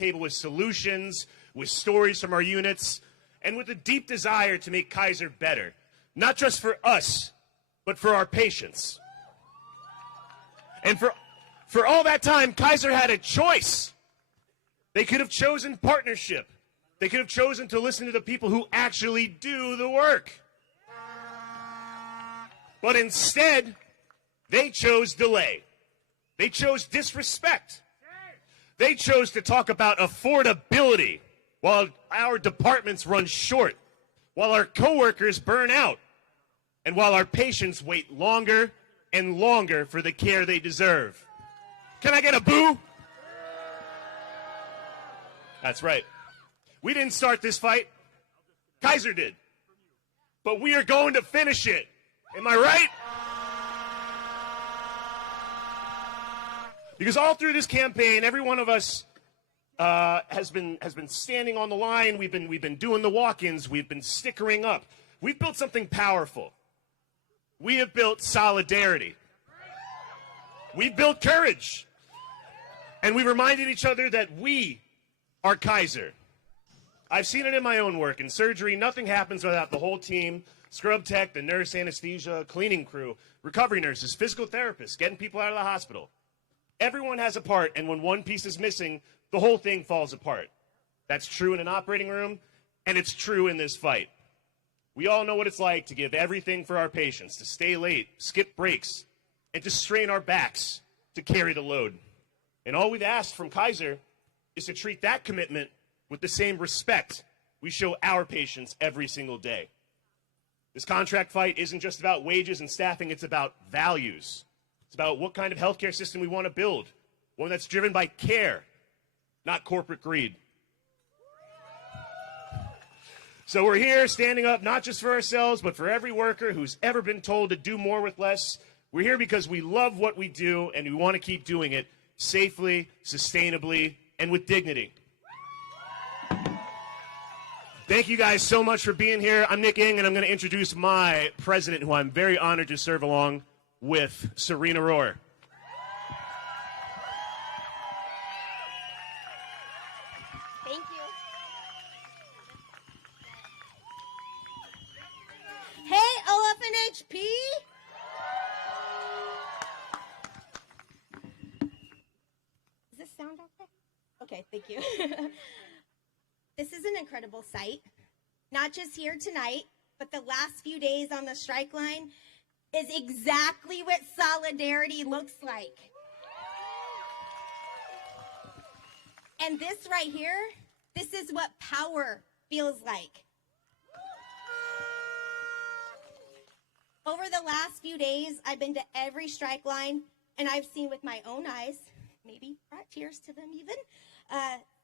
table with solutions, with stories from our units, and with a deep desire to make Kaiser better, not just for us, but for our patients. And for all that time, Kaiser had a choice. They could have chosen partnership. They could have chosen to listen to the people who actually do the work. But instead, they chose delay. They chose disrespect. They chose to talk about affordability while our departments run short, while our coworkers burn out, and while our patients wait longer and longer for the care they deserve. Can I get a boo? That's right. We didn't start this fight. Kaiser did. But we are going to finish it. Am I right? Because all through this campaign, every one of us has been standing on the line. We've been doing the walk-ins. We've been stickering up. We've built something powerful. We have built solidarity. We've built courage. And we reminded each other that we are Kaiser. I've seen it in my own work. In surgery, nothing happens without the whole team. Scrub tech, the nurse, anesthesia, cleaning crew, recovery nurses, physical therapists, getting people out of the hospital. Everyone has a part, and when one piece is missing, the whole thing falls apart. That's true in an operating room, and it's true in this fight. We all know what it's like to give everything for our patients, to stay late, skip breaks, and to strain our backs to carry the load. And all we've asked from Kaiser is to treat that commitment with the same respect we show our patients every single day. This contract fight isn't just about wages and staffing, it's about values. It's about what kind of healthcare system we want to build, one that's driven by care, not corporate greed. So we're here standing up not just for ourselves, but for every worker who's ever been told to do more with less. We're here because we love what we do, and we want to keep doing it safely, sustainably, and with dignity. Thank you guys so much for being here. I'm Nick Ng, and I'm going to introduce my president, who I'm very honored to serve along with, Serena Rohr. Thank you. Hey, OFNHP. Does this sound okay? Okay, thank you. This is an incredible sight, not just here tonight, but the last few days on the strike line is exactly what solidarity looks like. And this right here, this is what power feels like. Over the last few days, I've been to every strike line, and I've seen with my own eyes, maybe brought tears to them even,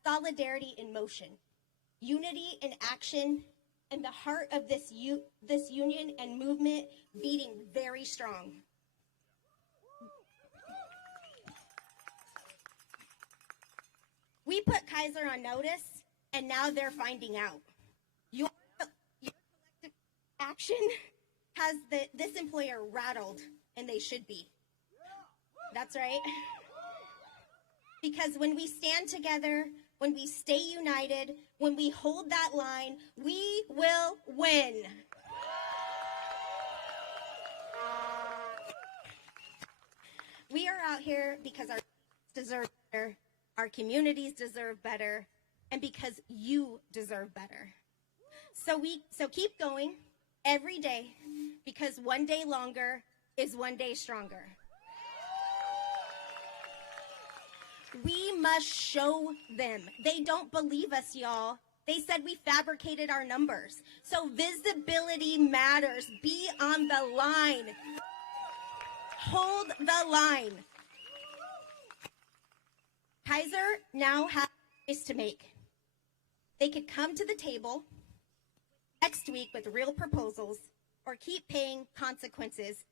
solidarity in motion. Unity in action, and the heart of this union and movement beating very strong. We put Kaiser on notice, and now they're finding out. Your collective action has this employer rattled, and they should be. That's right. Because when we stand together, when we stay united, when we hold that line, we will win. We are out here because our deserve better, our communities deserve better, and because you deserve better. So keep going every day, because one day longer is one day stronger. We must show them. They don't believe us, y'all. They said we fabricated our numbers. So visibility matters. Be on the line. Hold the line. Kaiser now has a choice to make. They could come to the table next week with real proposals, or keep paying consequences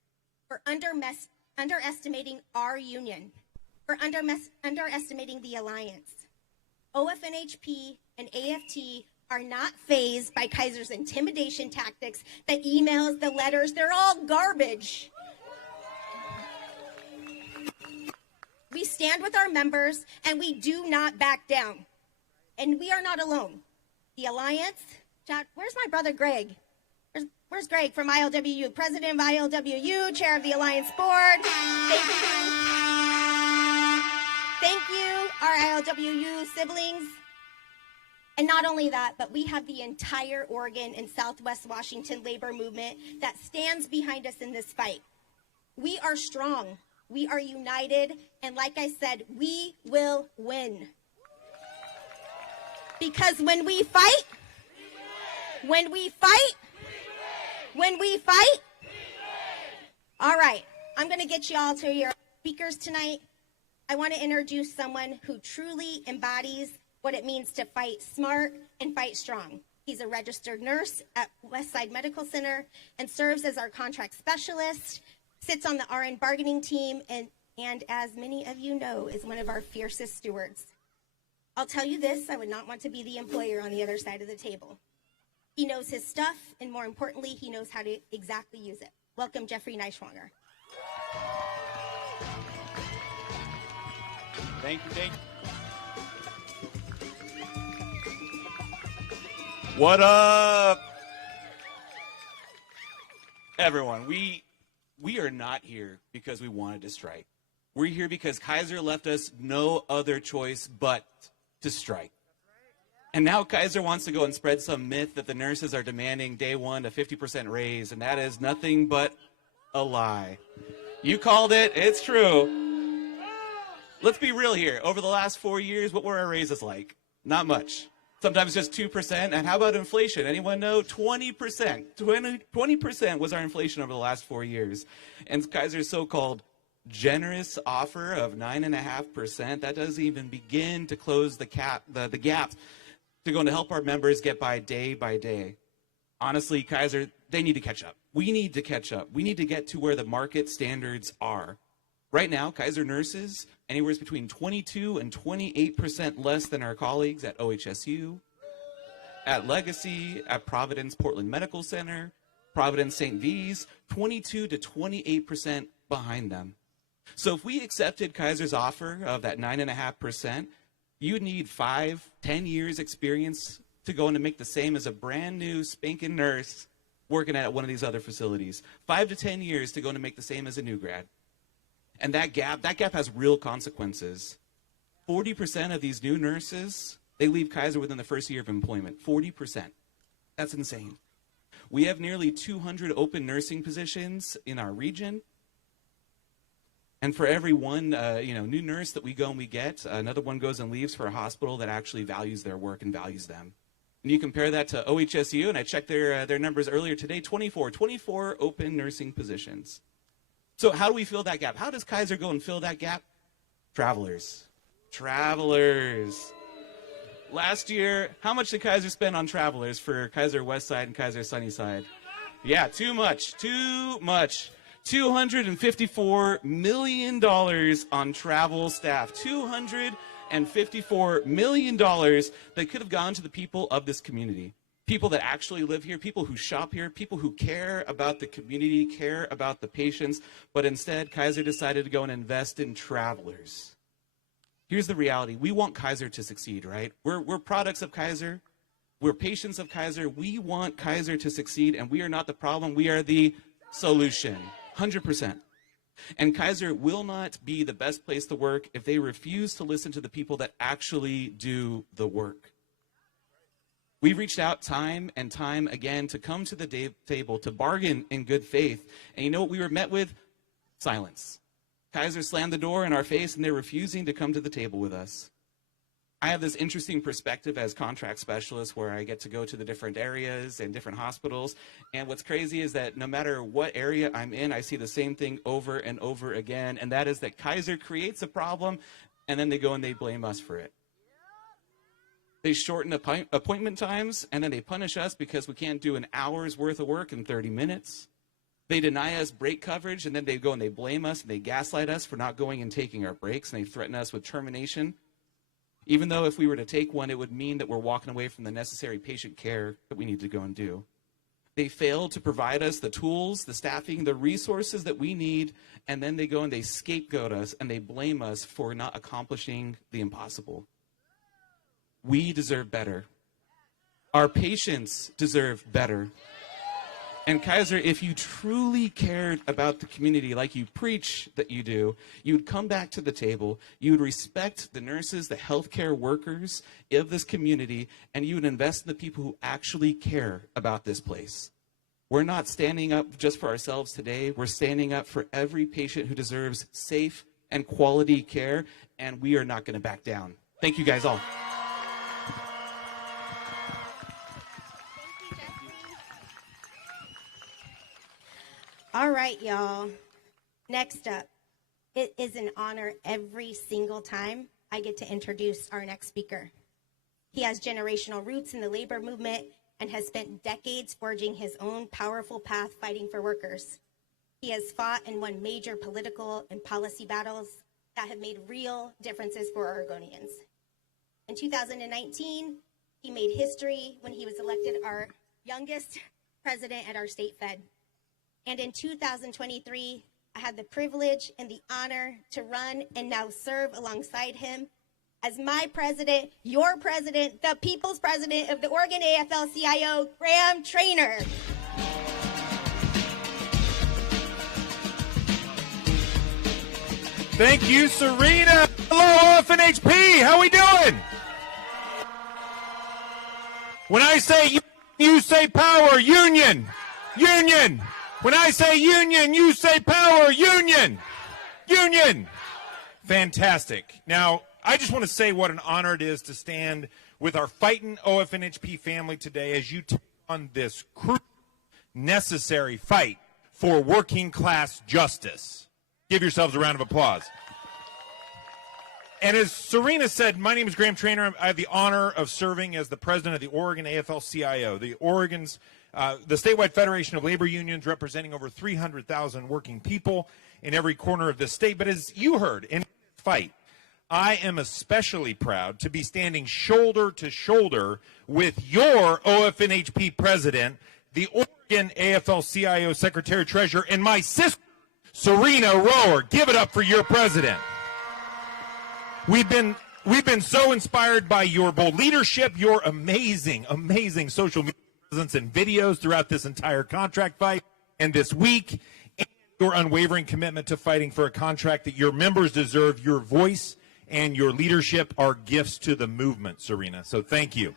for underestimating our union, for underestimating the alliance. OFNHP and AFT are not fazed by Kaiser's intimidation tactics, the emails, the letters, they're all garbage. We stand with our members, and we do not back down. And we are not alone. The Alliance, where's my brother Greg? Where's Greg from ILWU? President of ILWU, chair of the Alliance board. Thank you, our ILWU siblings. And not only that, but we have the entire Oregon and Southwest Washington labor movement that stands behind us in this fight. We are strong, we are united, and like I said, we will win. Because when we fight, all right, I'm gonna get you all to your speakers tonight. I wanna introduce someone who truly embodies what it means to fight smart and fight strong. He's a registered nurse at Westside Medical Center and serves as our contract specialist, sits on the RN bargaining team, and as many of you know, is one of our fiercest stewards. I'll tell you this, I would not want to be the employer on the other side of the table. He knows his stuff, and more importantly, he knows how to exactly use it. Welcome, Jeffrey Neischwanger. Thank you. What up, everyone? We are not here because we wanted to strike. We're here because Kaiser left us no other choice but to strike. And now Kaiser wants to go and spread some myth that the nurses are demanding day one a 50% raise, and that is nothing but a lie. You called it, it's true. Let's be real here. Over the last 4 years, what were our raises like? Not much. Sometimes just 2%. And how about inflation? Anyone know? 20%. 20% was our inflation over the last 4 years. And Kaiser's so-called generous offer of 9.5%, that doesn't even begin to close the gap to go and help our members get by day. Honestly, Kaiser, they need to catch up. We need to catch up. We need to get to where the market standards are. Right now, Kaiser nurses, anywhere between 22 and 28% less than our colleagues at OHSU, at Legacy, at Providence Portland Medical Center, Providence St. V's, 22 to 28% behind them. So if we accepted Kaiser's offer of that 9.5%, you'd need 5-10 years experience to go in and make the same as a brand new spanking nurse working at one of these other facilities. 5 to 10 years to go in and make the same as a new grad. And that gap has real consequences. 40% of these new nurses, they leave Kaiser within the first year of employment. 40%. That's insane. We have nearly 200 open nursing positions in our region. And for every one new nurse that we go and we get, another one goes and leaves for a hospital that actually values their work and values them. And you compare that to OHSU, and I checked their numbers earlier today, 24 open nursing positions. So how do we fill that gap? How does Kaiser go and fill that gap? Travelers. Last year, how much did Kaiser spend on travelers for Kaiser Westside and Kaiser Sunnyside? Yeah, too much. $254 million on travel staff. $254 million that could have gone to the people of this community. People that actually live here, people who shop here, people who care about the community, care about the patients, but instead Kaiser decided to go and invest in travelers. Here's the reality. We want Kaiser to succeed, right? We're products of Kaiser. We're patients of Kaiser. We want Kaiser to succeed, and we are not the problem. We are the solution, 100%. And Kaiser will not be the best place to work if they refuse to listen to the people that actually do the work. We've reached out time and time again to come to the table, to bargain in good faith. And you know what we were met with? Silence. Kaiser slammed the door in our face, and they're refusing to come to the table with us. I have this interesting perspective as contract specialist where I get to go to the different areas and different hospitals. And what's crazy is that no matter what area I'm in, I see the same thing over and over again. And that is that Kaiser creates a problem, and then they go and they blame us for it. They shorten appointment times, and then they punish us because we can't do an hour's worth of work in 30 minutes. They deny us break coverage, and then they go and they blame us, and they gaslight us for not going and taking our breaks, and they threaten us with termination. Even though if we were to take one, it would mean that we're walking away from the necessary patient care that we need to go and do. They fail to provide us the tools, the staffing, the resources that we need, and then they go and they scapegoat us, and they blame us for not accomplishing the impossible. we deserve better. Our patients deserve better. And Kaiser, if you truly cared about the community like you preach that you do, you'd come back to the table, you would respect the nurses, the healthcare workers of this community, and you would invest in the people who actually care about this place. We're not standing up just for ourselves today. We're standing up for every patient who deserves safe and quality care, and we are not going to back down. Thank you guys all. All right, y'all. Next up, it is an honor every single time I get to introduce our next speaker. He has generational roots in the labor movement and has spent decades forging his own powerful path fighting for workers. He has fought and won major political and policy battles that have made real differences for Oregonians. In 2019, he made history when he was elected our youngest president at our state Fed. And in 2023, I had the privilege and the honor to run and now serve alongside him as my president, your president, the people's president of the Oregon AFL-CIO, Graham Trainor. Thank you, Serena. Hello, OFNHP. How we doing? When I say you say power, union, union. When I say union, you say power, union, union. Fantastic. Now, I just want to say what an honor it is to stand with our fighting OFNHP family today as you take on this crucial, necessary fight for working class justice. Give yourselves a round of applause. And as Serena said, my name is Graham Trainor. I have the honor of serving as the president of the Oregon AFL-CIO, the statewide federation of labor unions representing over 300,000 working people in every corner of the state. But as you heard in this fight, I am especially proud to be standing shoulder to shoulder with your OFNHP president, the Oregon AFL-CIO secretary-treasurer, and my sister, Serena Rower. Give it up for your president. We've been so inspired by your bold leadership, your amazing, amazing social media presence and videos throughout this entire contract fight and this week, and your unwavering commitment to fighting for a contract that your members deserve. Your voice and your leadership are gifts to the movement, Serena. So thank you.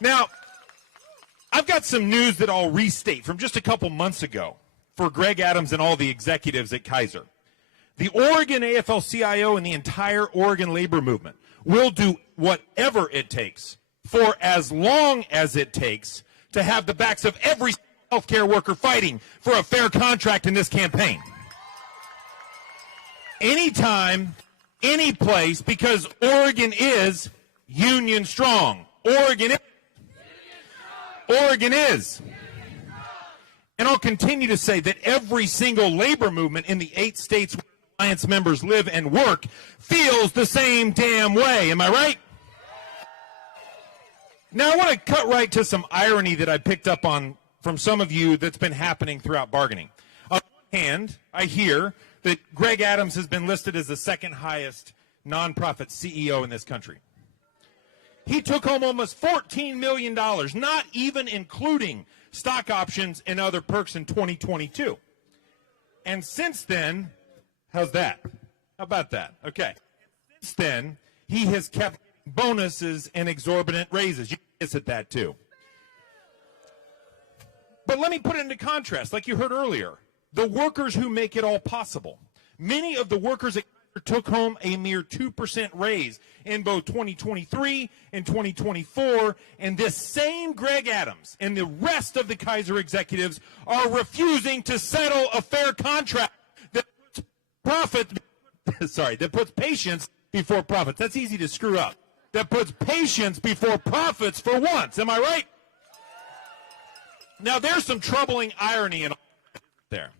Now, I've got some news that I'll restate from just a couple months ago for Greg Adams and all the executives at Kaiser. The Oregon AFL-CIO and the entire Oregon labor movement will do whatever it takes for as long as it takes to have the backs of every healthcare worker fighting for a fair contract in this campaign. Anytime, any place, because Oregon is union strong. Oregon is. Oregon is. And I'll continue to say that every single labor movement in the 8 states where Alliance members live and work feels the same damn way. Am I right? Now I want to cut right to some irony that I picked up on from some of you that's been happening throughout bargaining. On one hand, I hear that Greg Adams has been listed as the second highest nonprofit CEO in this country. He took home almost $14 million, not even including stock options and other perks in 2022. And since then, how's that? How about that? Okay. Since then, he has kept bonuses and exorbitant raises. You guys at that too. But let me put it into contrast, like you heard earlier. The workers who make it all possible. Many of the workers at Kaiser took home a mere 2% raise in both 2023 and 2024, and this same Greg Adams and the rest of the Kaiser executives are refusing to settle a fair contract that puts patients before profits. That's easy to screw up. That puts patients before profits for once. Am I right? Now, there's some troubling irony in all there.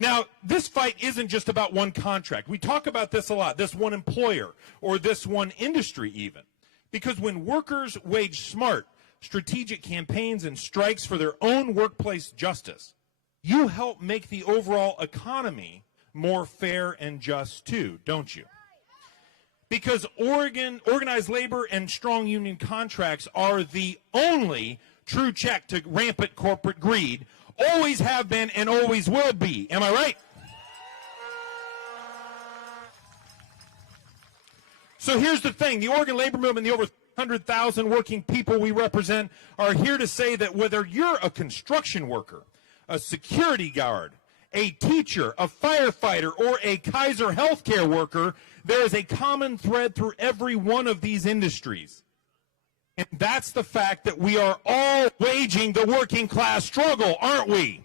Now, this fight isn't just about one contract. We talk about this a lot, this one employer or this one industry even. Because when workers wage smart, strategic campaigns and strikes for their own workplace justice, you help make the overall economy more fair and just too, don't you? Because organized labor and strong union contracts are the only true check to rampant corporate greed, always have been and always will be. Am I right? So here's the thing. The Oregon labor movement, the over 100,000 working people we represent, are here to say that whether you're a construction worker, a security guard, a teacher, a firefighter, or a Kaiser healthcare worker, there is a common thread through every one of these industries. And that's the fact that we are all waging the working class struggle, aren't we?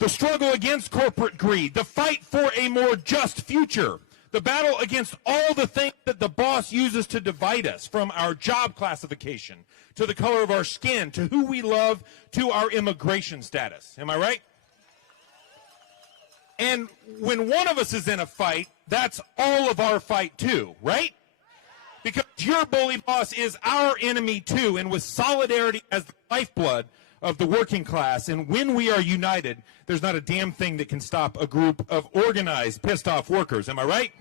The struggle against corporate greed, the fight for a more just future, the battle against all the things that the boss uses to divide us, from our job classification, to the color of our skin, to who we love, to our immigration status. Am I right? And when one of us is in a fight, that's all of our fight too, right? Because your bully boss is our enemy too, and with solidarity as the lifeblood of the working class, and when we are united, there's not a damn thing that can stop a group of organized, pissed off workers. Am I right?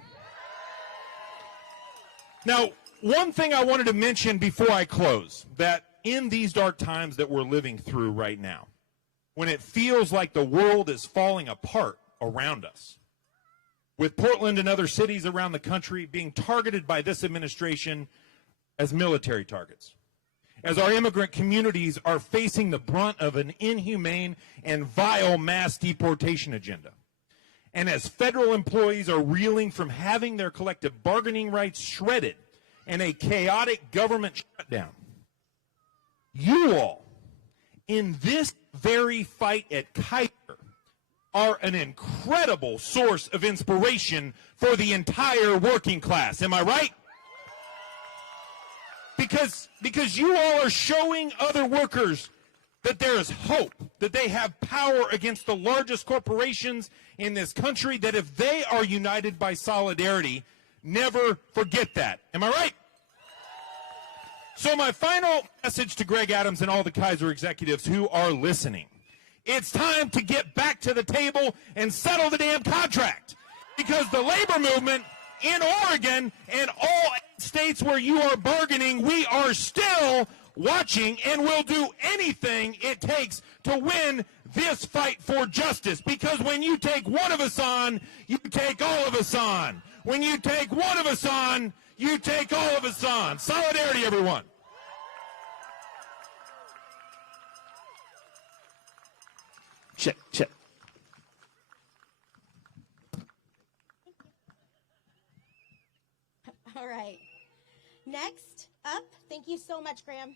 Now, one thing I wanted to mention before I close, that in these dark times that we're living through right now, when it feels like the world is falling apart around us, with Portland and other cities around the country being targeted by this administration as military targets, as our immigrant communities are facing the brunt of an inhumane and vile mass deportation agenda, and as federal employees are reeling from having their collective bargaining rights shredded in a chaotic government shutdown, you all, in this very fight at Kaiser, are an incredible source of inspiration for the entire working class. Am I right? Because you all are showing other workers that there is hope, that they have power against the largest corporations in this country, that if they are united by solidarity, never forget that. Am I right? So my final message to Greg Adams and all the Kaiser executives who are listening: it's time to get back to the table and settle the damn contract. Because the labor movement in Oregon and all states where you are bargaining, we are still watching and will do anything it takes to win this fight for justice. Because when you take one of us on, you take all of us on. When you take one of us on, you take all of us on. Solidarity, everyone. Check, check. All right. Next up, thank you so much, Graham.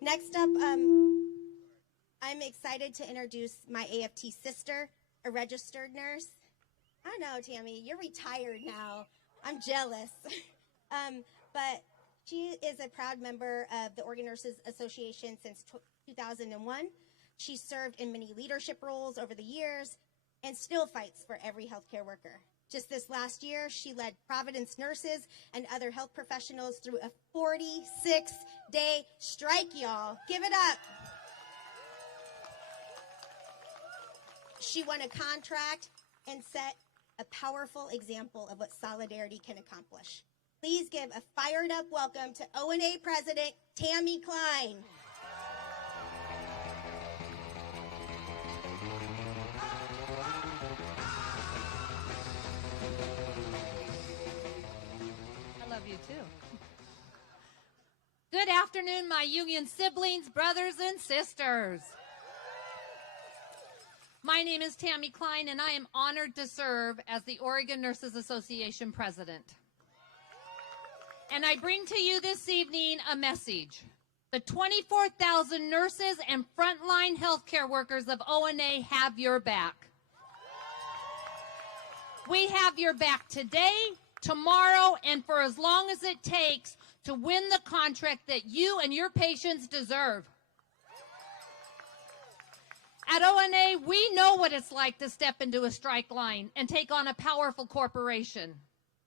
Next up, I'm excited to introduce my AFT sister, a registered nurse. I don't know, Tammy, you're retired now. I'm jealous. But she is a proud member of the Oregon Nurses Association since 2001. She served in many leadership roles over the years and still fights for every healthcare worker. Just this last year, she led Providence nurses and other health professionals through a 46-day strike, y'all. Give it up. She won a contract and set a powerful example of what solidarity can accomplish. Please give a fired up welcome to O&A President Tammy Klein. I love you too. Good afternoon, my union siblings, brothers, and sisters. My name is Tammy Klein, and I am honored to serve as the Oregon Nurses Association president. And I bring to you this evening a message. The 24,000 nurses and frontline healthcare workers of ONA have your back. We have your back today, tomorrow, and for as long as it takes to win the contract that you and your patients deserve. At ONA, we know what it's like to step into a strike line and take on a powerful corporation.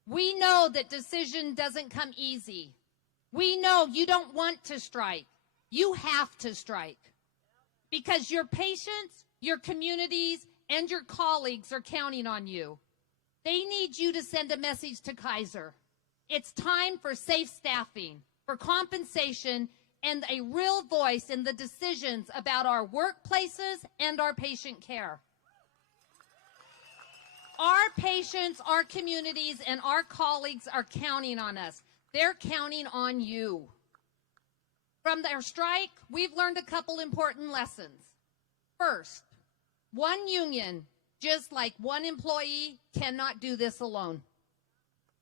We know that decision doesn't come easy. We know you don't want to strike. You have to strike. Because your patients, your communities, and your colleagues are counting on you. They need you to send a message to Kaiser. It's time for safe staffing, for compensation, and a real voice in the decisions about our workplaces and our patient care. Our patients, our communities, and our colleagues are counting on us. They're counting on you. From their strike, we've learned a couple important lessons. First, one union, just like one employee, cannot do this alone.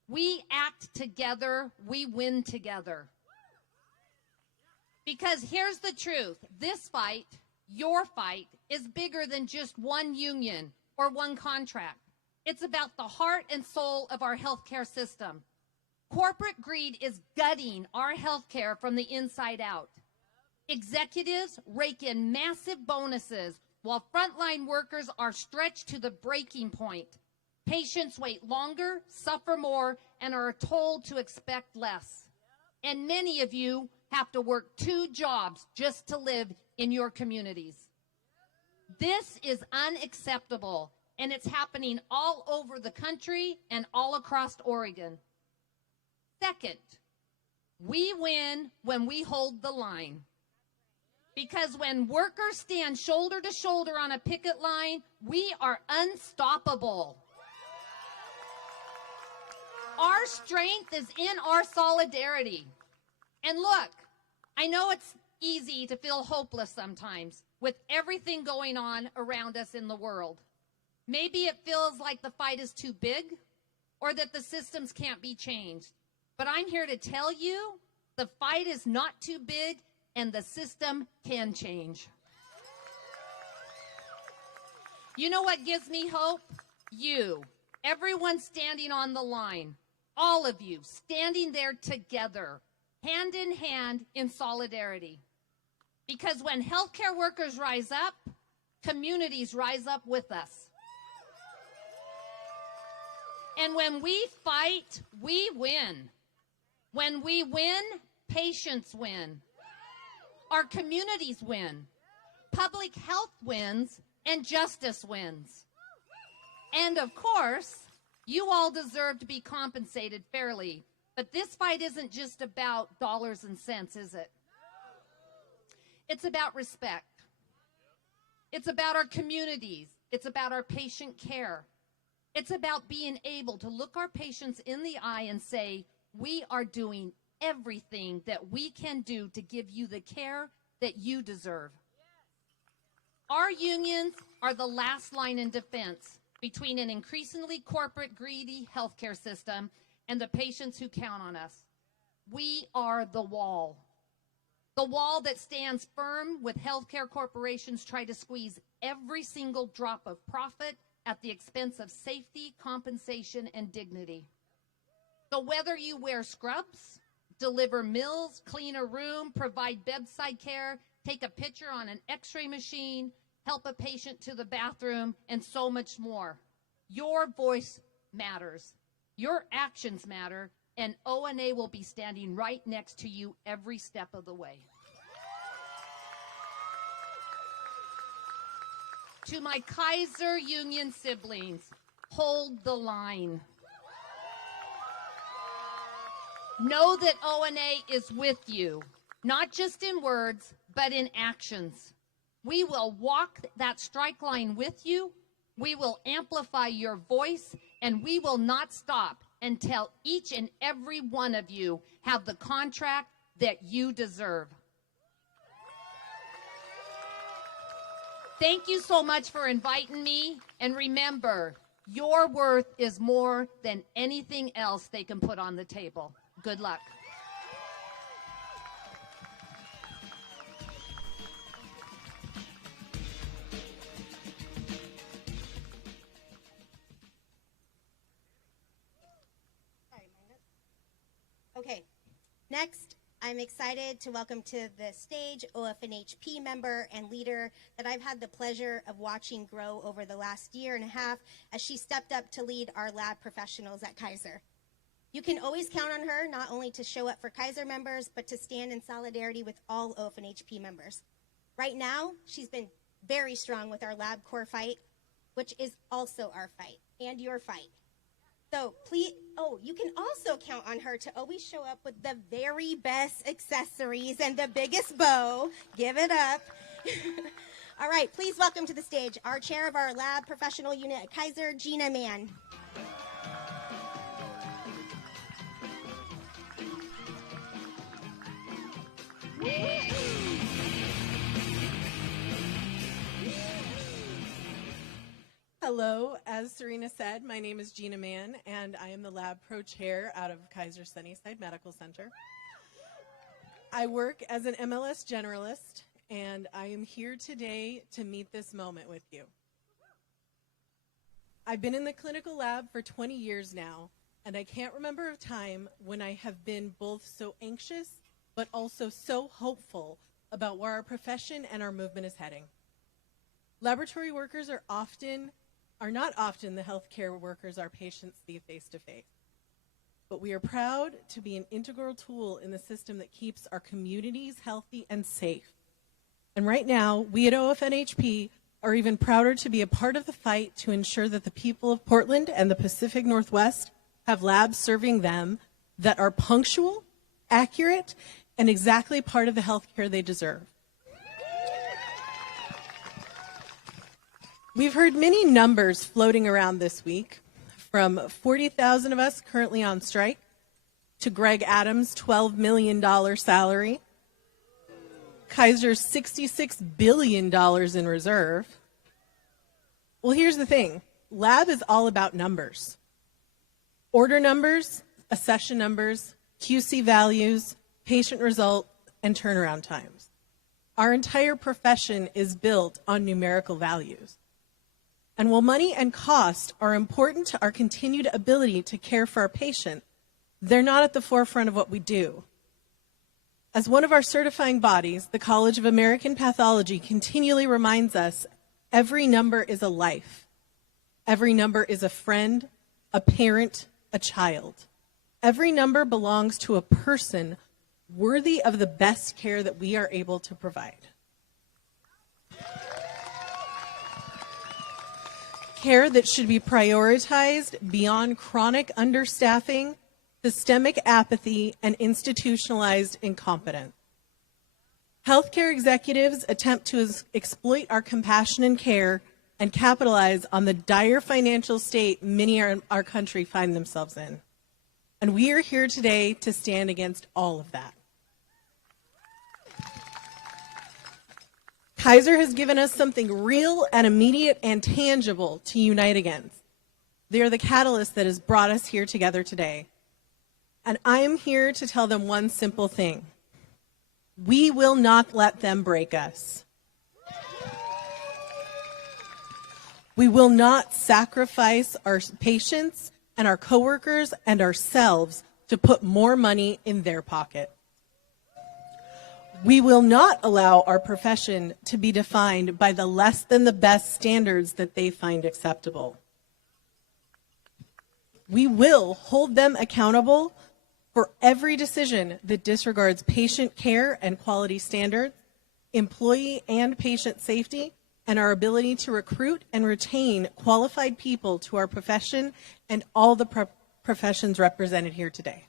We act together, we win together. Because here's the truth, this fight, your fight, is bigger than just one union or one contract. It's about the heart and soul of our healthcare system. Corporate greed is gutting our healthcare from the inside out. Executives rake in massive bonuses while frontline workers are stretched to the breaking point. Patients wait longer, suffer more, and are told to expect less. And many of you have to work 2 jobs just to live in your communities. This is unacceptable, and it's happening all over the country and all across Oregon. Second, we win when we hold the line. Because when workers stand shoulder to shoulder on a picket line, we are unstoppable. Our strength is in our solidarity. And look, I know it's easy to feel hopeless sometimes with everything going on around us in the world. Maybe it feels like the fight is too big or that the systems can't be changed. But I'm here to tell you, the fight is not too big and the system can change. You know what gives me hope? You. Everyone standing on the line. All of you standing there together, hand in hand in solidarity. Because when healthcare workers rise up, communities rise up with us. And when we fight, we win. When we win, patients win. Our communities win. Public health wins, and justice wins. And of course, you all deserve to be compensated fairly. But this fight isn't just about dollars and cents, is it? It's about respect. It's about our communities. It's about our patient care. It's about being able to look our patients in the eye and say, we are doing everything that we can do to give you the care that you deserve. Our unions are the last line in defense between an increasingly corporate, greedy healthcare system and the patients who count on us. We are the wall. The wall that stands firm with healthcare corporations try to squeeze every single drop of profit at the expense of safety, compensation, and dignity. So whether you wear scrubs, deliver meals, clean a room, provide bedside care, take a picture on an x-ray machine, help a patient to the bathroom, and so much more, your voice matters. Your actions matter, and ONA will be standing right next to you every step of the way. To my Kaiser union siblings, hold the line. Know that ONA is with you, not just in words, but in actions. We will walk that strike line with you. We will amplify your voice, and we will not stop until each and every one of you have the contract that you deserve. Thank you so much for inviting me, and remember, your worth is more than anything else they can put on the table. Good luck. Okay, next, I'm excited to welcome to the stage OFNHP member and leader that I've had the pleasure of watching grow over the last year and a half as she stepped up to lead our lab professionals at Kaiser. You can always count on her not only to show up for Kaiser members, but to stand in solidarity with all OFNHP members. Right now, she's been very strong with our lab core fight, which is also our fight and your fight. So please, you can also count on her to always show up with the very best accessories and the biggest bow. Give it up. All right, please welcome to the stage our chair of our lab professional unit at Kaiser, Gina Mann. Hello, as Serena said, my name is Gina Mann, and I am the Lab Pro Chair out of Kaiser Sunnyside Medical Center. I work as an MLS generalist, and I am here today to meet this moment with you. I've been in the clinical lab for 20 years now, and I can't remember a time when I have been both so anxious but also so hopeful about where our profession and our movement is heading. Laboratory workers are not often the healthcare workers our patients see face to face. But we are proud to be an integral tool in the system that keeps our communities healthy and safe. And right now, we at OFNHP are even prouder to be a part of the fight to ensure that the people of Portland and the Pacific Northwest have labs serving them that are punctual, accurate, and exactly part of the healthcare they deserve. We've heard many numbers floating around this week, from 40,000 of us currently on strike to Greg Adams' $12 million salary, Kaiser's $66 billion in reserve. Well, here's the thing. Lab is all about numbers. Order numbers, accession numbers, QC values, patient results, and turnaround times. Our entire profession is built on numerical values. And while money and cost are important to our continued ability to care for our patients, they're not at the forefront of what we do. As one of our certifying bodies, the College of American Pathology continually reminds us, every number is a life. Every number is a friend, a parent, a child. Every number belongs to a person worthy of the best care that we are able to provide. Care that should be prioritized beyond chronic understaffing, systemic apathy, and institutionalized incompetence. Healthcare executives attempt to exploit our compassion and care and capitalize on the dire financial state many in our country find themselves in. And we are here today to stand against all of that. Kaiser has given us something real and immediate and tangible to unite against. They are the catalyst that has brought us here together today. And I am here to tell them one simple thing. We will not let them break us. We will not sacrifice our patients and our coworkers and ourselves to put more money in their pocket. We will not allow our profession to be defined by the less than the best standards that they find acceptable. We will hold them accountable for every decision that disregards patient care and quality standards, employee and patient safety, and our ability to recruit and retain qualified people to our profession and all the professions represented here today.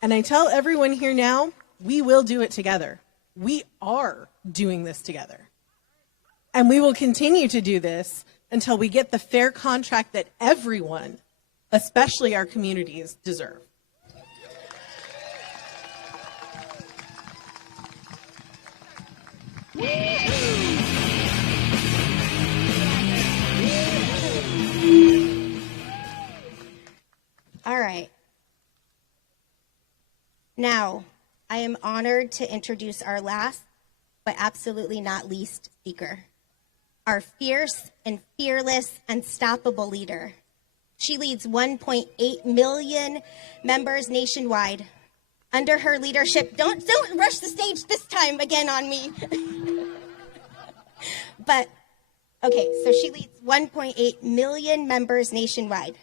And I tell everyone here now, we will do it together. We are doing this together. And we will continue to do this until we get the fair contract that everyone, especially our communities, deserve. All right. Now, I am honored to introduce our last, but absolutely not least speaker, our fierce and fearless, unstoppable leader. She leads 1.8 million members nationwide. Under her leadership, don't rush the stage this time again on me. But, okay, so she leads 1.8 million members nationwide.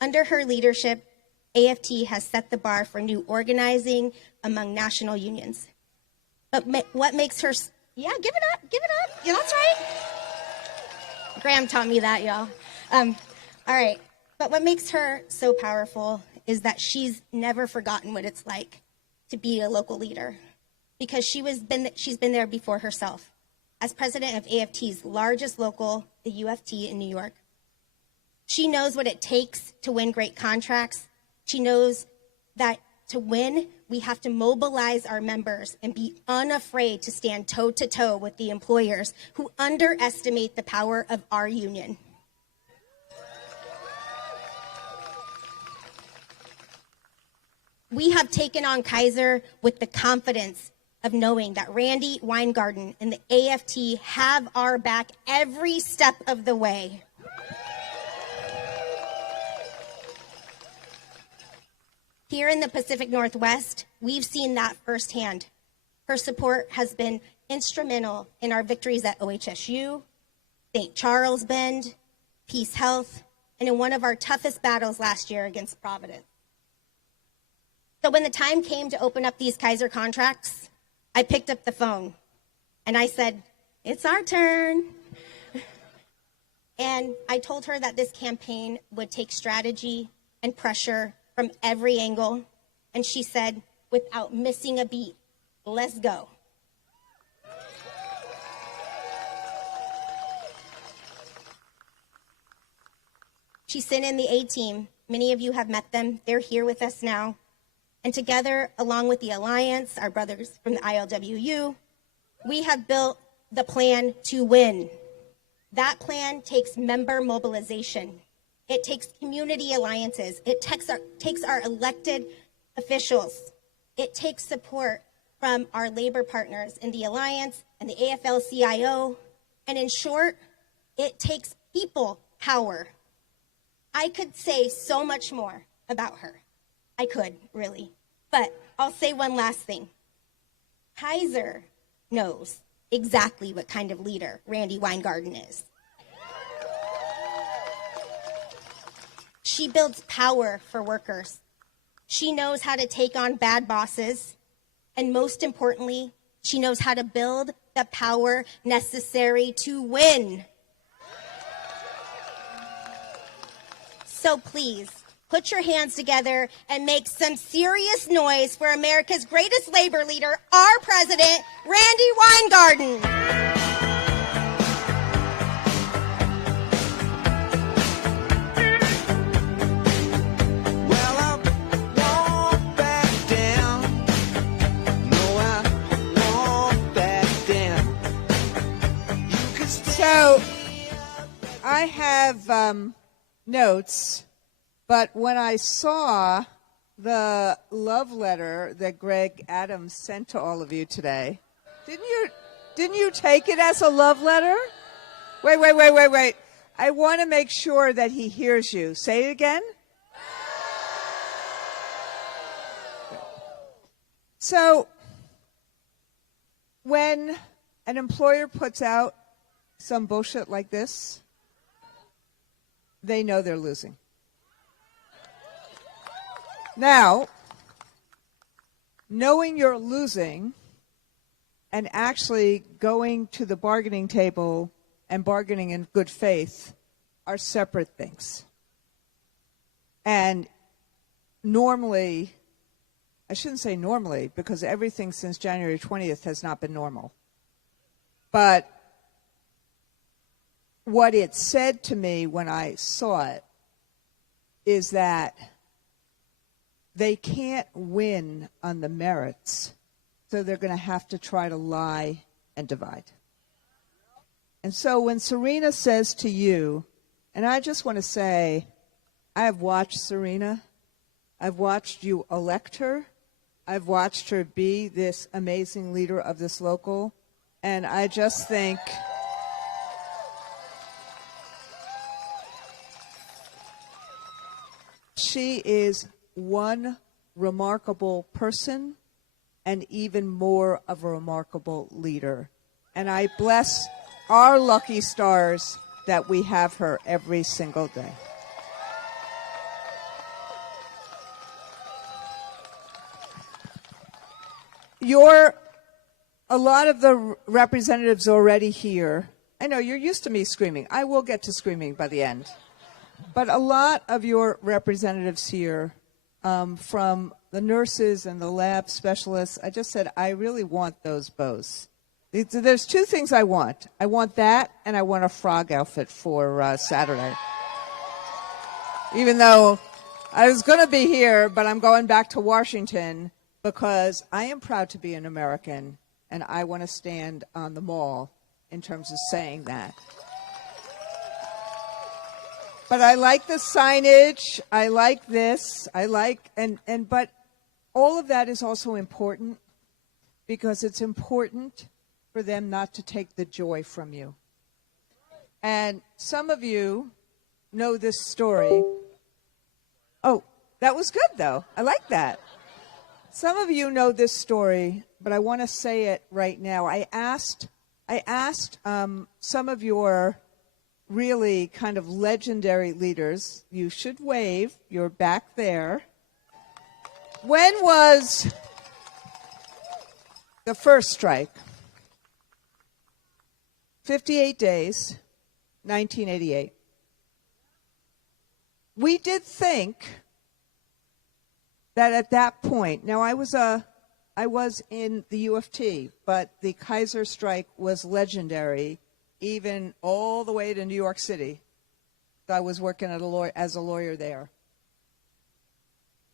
Under her leadership, AFT has set the bar for new organizing among national unions. But what makes her, yeah, give it up, yeah, that's right. Graham taught me that, y'all. All right. But what makes her so powerful is that she's never forgotten what it's like to be a local leader, because she's been there before herself. As president of AFT's largest local, the UFT in New York, she knows what it takes to win great contracts. She knows that to win, we have to mobilize our members and be unafraid to stand toe-to-toe with the employers who underestimate the power of our union. We have taken on Kaiser with the confidence of knowing that Randy Weingarten and the AFT have our back every step of the way. Here in the Pacific Northwest, we've seen that firsthand. Her support has been instrumental in our victories at OHSU, St. Charles Bend, Peace Health, and in one of our toughest battles last year against Providence. So when the time came to open up these Kaiser contracts, I picked up the phone and I said, "It's our turn." And I told her that this campaign would take strategy and pressure from every angle. And she said, without missing a beat, "Let's go." She sent in the A-team. Many of you have met them. They're here with us now. And together, along with the Alliance, our brothers from the ILWU, we have built the plan to win. That plan takes member mobilization. It takes community alliances. It takes our elected officials. It takes support from our labor partners in the Alliance and the AFL-CIO. And in short, it takes people power. I could say so much more about her. I could, really. But I'll say one last thing. Kaiser knows exactly what kind of leader Randy Weingarten is. She builds power for workers. She knows how to take on bad bosses. And most importantly, she knows how to build the power necessary to win. So please, put your hands together and make some serious noise for America's greatest labor leader, our president, Randy Weingarten. So I have notes, but when I saw the love letter that Greg Adams sent to all of you today, didn't you take it as a love letter? Wait. I want to make sure that he hears you. Say it again. So when an employer puts out some bullshit like this, they know they're losing. Now, knowing you're losing and actually going to the bargaining table and bargaining in good faith are separate things. And normally, I shouldn't say normally, because everything since January 20th has not been normal. But what it said to me when I saw it is that they can't win on the merits, so they're going to have to try to lie and divide. And so when Serena says to you, and I just want to say, I have watched Serena. I've watched you elect her. I've watched her be this amazing leader of this local. And I just think she is one remarkable person and even more of a remarkable leader. And I bless our lucky stars that we have her every single day. A lot of the representatives already here. I know you're used to me screaming. I will get to screaming by the end. But a lot of your representatives here, from the nurses and the lab specialists, I just said, I really want those bows. There's two things I want. I want that, and I want a frog outfit for Saturday. Even though I was going to be here, but I'm going back to Washington because I am proud to be an American, and I want to stand on the mall in terms of saying that. But I like the signage. I like this. I like, but all of that is also important because it's important for them not to take the joy from you. And some of you know this story. Oh, that was good, though. I like that. Some of you know this story, but I want to say it right now. I asked some of your really kind of legendary leaders. You should wave. You're back there. When was the first strike? 58 days, 1988. We did think that at that point, now I was in the UFT, but the Kaiser strike was legendary, even all the way to New York City. I was working as a lawyer there.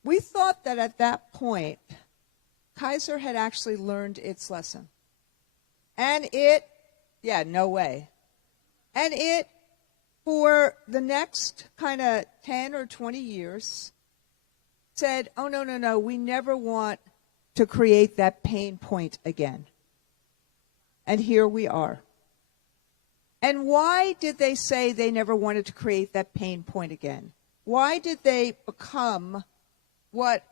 We thought that at that point, Kaiser had actually learned its lesson. And no way. And it, for the next kind of 10 or 20 years, said, oh, no, we never want to create that pain point again. And here we are. And why did they say they never wanted to create that pain point again? Why did they become what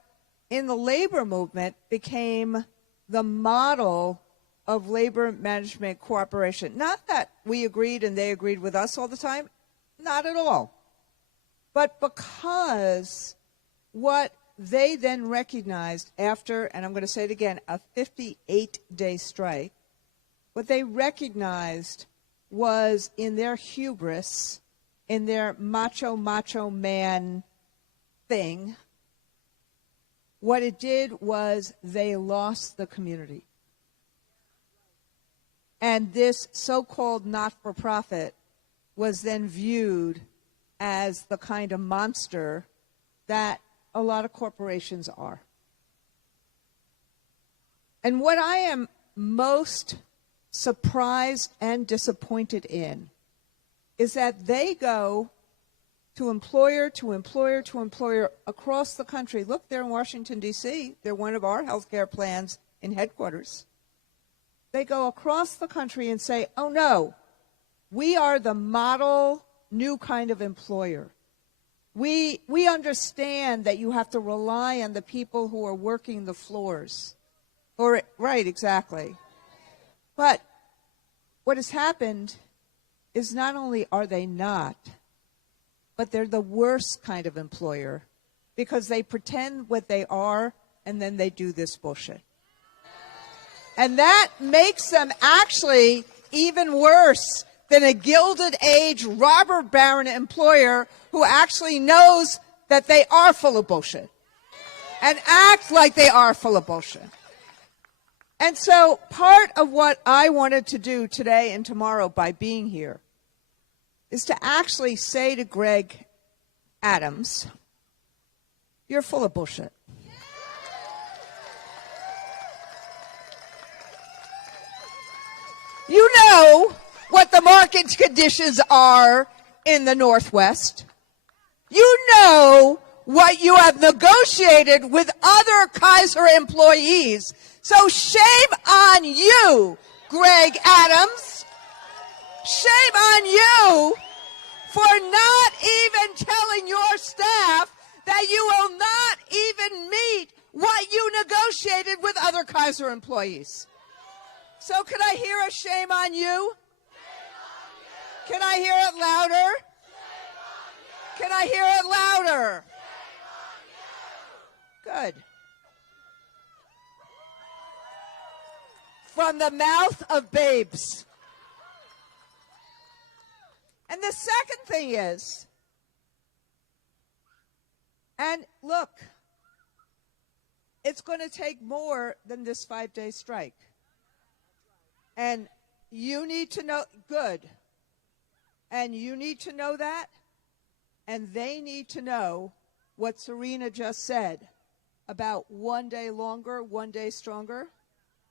in the labor movement became the model of labor management cooperation? Not that we agreed and they agreed with us all the time. Not at all. But because what they then recognized after, and I'm going to say it again, a 58-day strike, what they recognized was in their hubris, in their macho man thing, what it did was they lost the community. And this so-called not-for-profit was then viewed as the kind of monster that a lot of corporations are. And what I am most surprised and disappointed in is that they go to employer to employer to employer across the country. Look, they're in Washington, D.C. They're one of our healthcare plans in headquarters. They go across the country and say, oh, no, we are the model new kind of employer. We understand that you have to rely on the people who are working the floors. Right, exactly. But what has happened is not only are they not, but they're the worst kind of employer because they pretend what they are and then they do this bullshit. And that makes them actually even worse than a Gilded Age robber baron employer who actually knows that they are full of bullshit and act like they are full of bullshit. And so part of what I wanted to do today and tomorrow by being here is to actually say to Greg Adams, you're full of bullshit. You know what the market conditions are in the Northwest. You know what you have negotiated with other Kaiser employees. So shame on you, Greg Adams. Shame on you for not even telling your staff that you will not even meet what you negotiated with other Kaiser employees. So could I hear a shame on you? Can I hear it louder? Can I hear it louder? Good. From the mouth of babes. And the second thing is, And look, it's going to take more than this 5-day strike. And you need to know, good. And you need to know that. And they need to know what Serena just said about 1 day longer, 1 day stronger.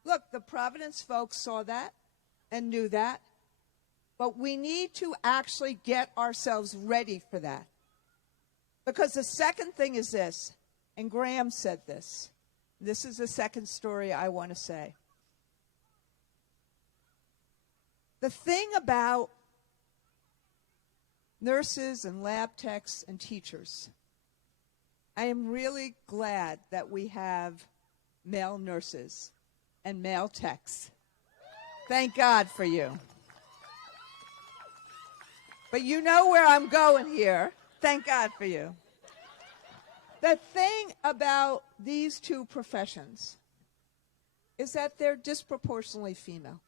Look, the Providence folks saw that and knew that. But we need to actually get ourselves ready for that. Because the second thing is this, and Graham said this. This is the second story I want to say. The thing about nurses and lab techs and teachers, I am really glad that we have male nurses and male techs. Thank God for you. But you know where I'm going here. Thank God for you. The thing about these two professions is that they're disproportionately female.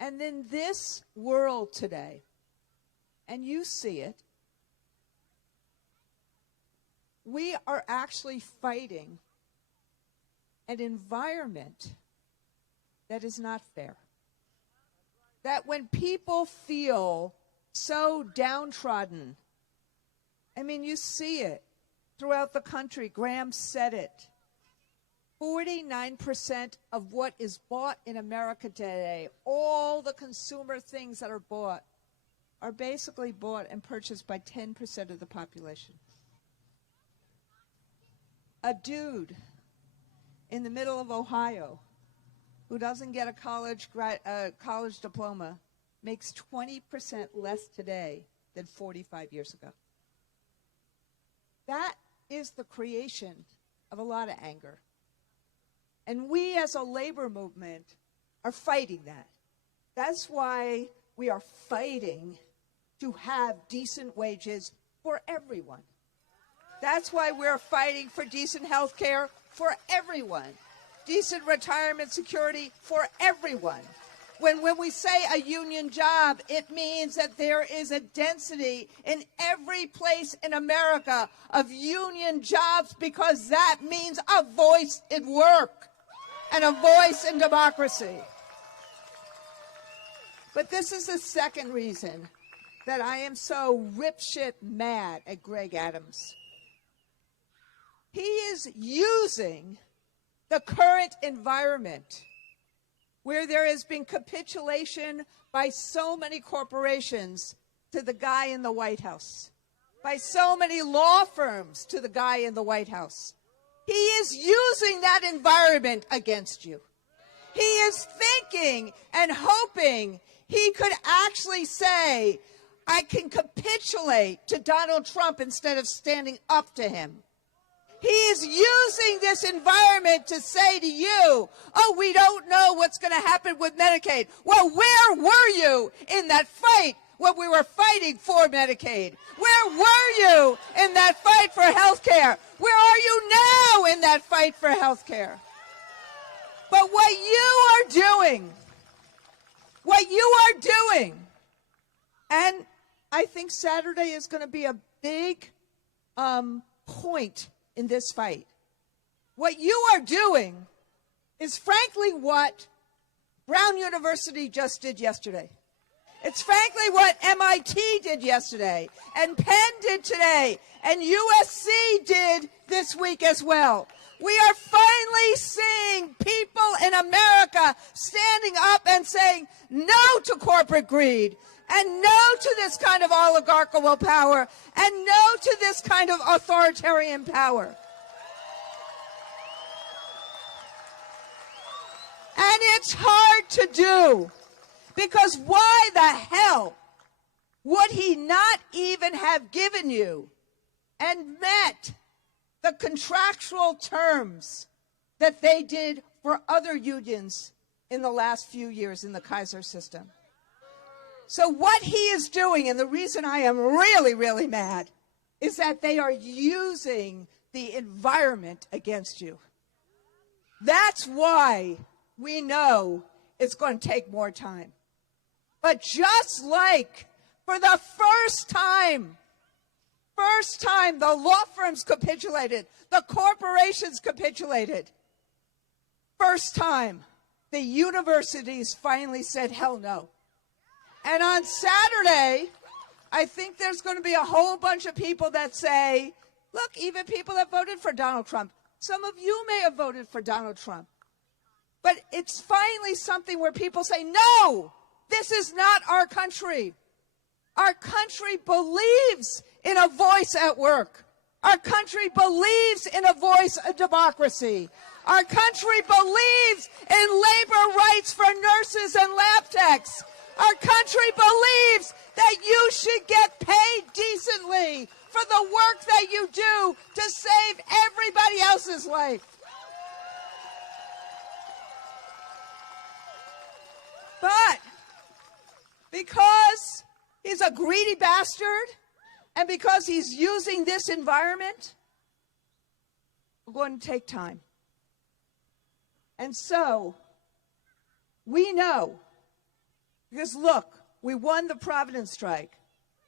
And in this world today, and you see it, we are actually fighting an environment that is not fair. That when people feel so downtrodden, I mean, you see it throughout the country. Graham said it. 49% of what is bought in America today, all the consumer things that are bought, are basically bought and purchased by 10% of the population. A dude in the middle of Ohio who doesn't get a college diploma makes 20% less today than 45 years ago. That is the creation of a lot of anger. And we as a labor movement are fighting that. That's why we are fighting to have decent wages for everyone. That's why we're fighting for decent health care for everyone. Decent retirement security for everyone. When we say a union job, it means that there is a density in every place in America of union jobs, because that means a voice in work and a voice in democracy. But this is the second reason that I am so ripshit mad at Greg Adams. He is using the current environment where there has been capitulation by so many corporations to the guy in the White House, by so many law firms to the guy in the White House. He is using that environment against you. He is thinking and hoping he could actually say, I can capitulate to Donald Trump instead of standing up to him. He is using this environment to say to you, oh, we don't know what's going to happen with Medicaid. Well, where were you in that fight when we were fighting for Medicaid? Where were you in that fight for health care? Where are you now in that fight for health care? But what you are doing, and I think Saturday is going to be a big point in this fight. What you are doing is frankly what Brown University just did yesterday. It's frankly what MIT did yesterday, and Penn did today, and USC did this week as well. We are finally seeing people in America standing up and saying no to corporate greed, and no to this kind of oligarchical power, and no to this kind of authoritarian power. And it's hard to do, because why the hell would he not even have given you and met the contractual terms that they did for other unions in the last few years in the Kaiser system? So what he is doing, and the reason I am really, really mad, is that they are using the environment against you. That's why we know it's going to take more time. But just like for the first time first time the law firms capitulated, the corporations capitulated. First time the universities finally said, hell no. And on Saturday, I think there's going to be a whole bunch of people that say, look, even people that voted for Donald Trump, some of you may have voted for Donald Trump. But it's finally something where people say, no, this is not our country. Our country believes in a voice at work. Our country believes in a voice of democracy. Our country believes in labor rights for nurses and lab techs. Our country believes that you should get paid decently for the work that you do to save everybody else's life. But because he's a greedy bastard and because he's using this environment, we're going to take time. And so we know, because look, we won the Providence strike.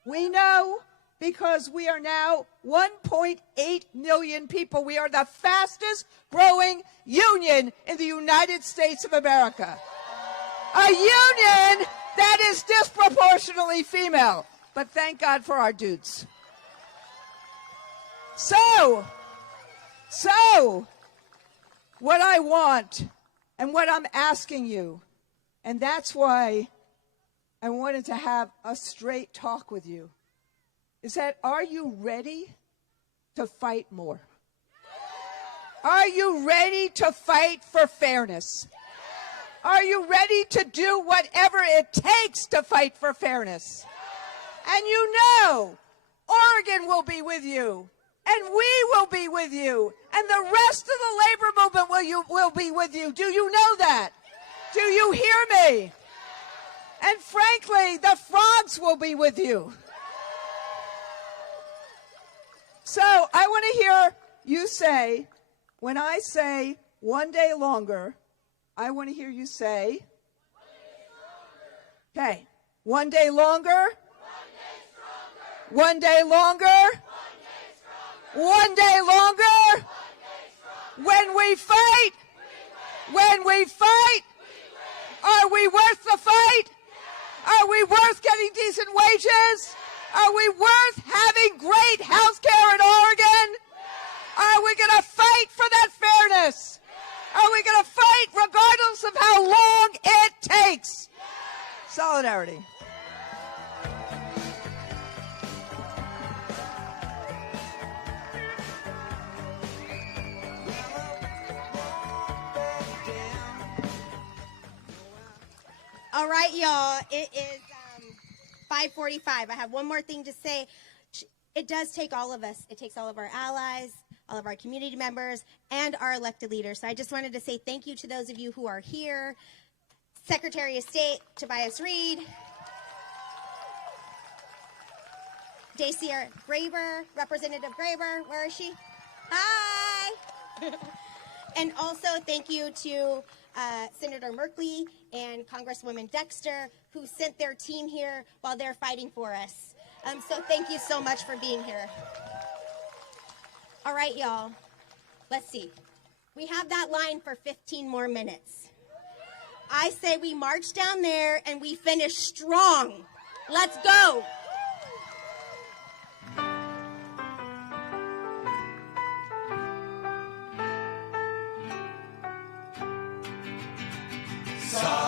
We know because we are now 1.8 million people. We are the fastest growing union in the United States of America. A union that is disproportionately female. But thank God for our dudes. So, what I want and what I'm asking you, and that's why I wanted to have a straight talk with you, is that are you ready to fight more? Are you ready to fight for fairness? Are you ready to do whatever it takes to fight for fairness? And you know, Oregon will be with you, and we will be with you, and the rest of the labor movement will be with you. Do you know that? Do you hear me? And frankly, the frogs will be with you. So I want to hear you say, when I say one day longer, I want to hear you say, okay, one day longer, one day longer, one day longer, when we fight, are we worth the fight? Are we worth getting decent wages? Are we worth having great health care in Oregon? Are we going to fight for that fairness? Are we going to fight regardless of how long it takes? Solidarity. All right, y'all. It is 5:45. I have one more thing to say. It does take all of us. It takes all of our allies, all of our community members, and our elected leaders. So I just wanted to say thank you to those of you who are here. Secretary of State Tobias Reed, Dacia Graber, Representative Graber, where is she? Hi! And also thank you to Senator Merkley and Congresswoman Dexter, who sent their team here while they're fighting for us. So thank you so much for being here. All right, y'all. Let's see. We have that line for 15 more minutes. I say we march down there and we finish strong. Let's go. Sorry.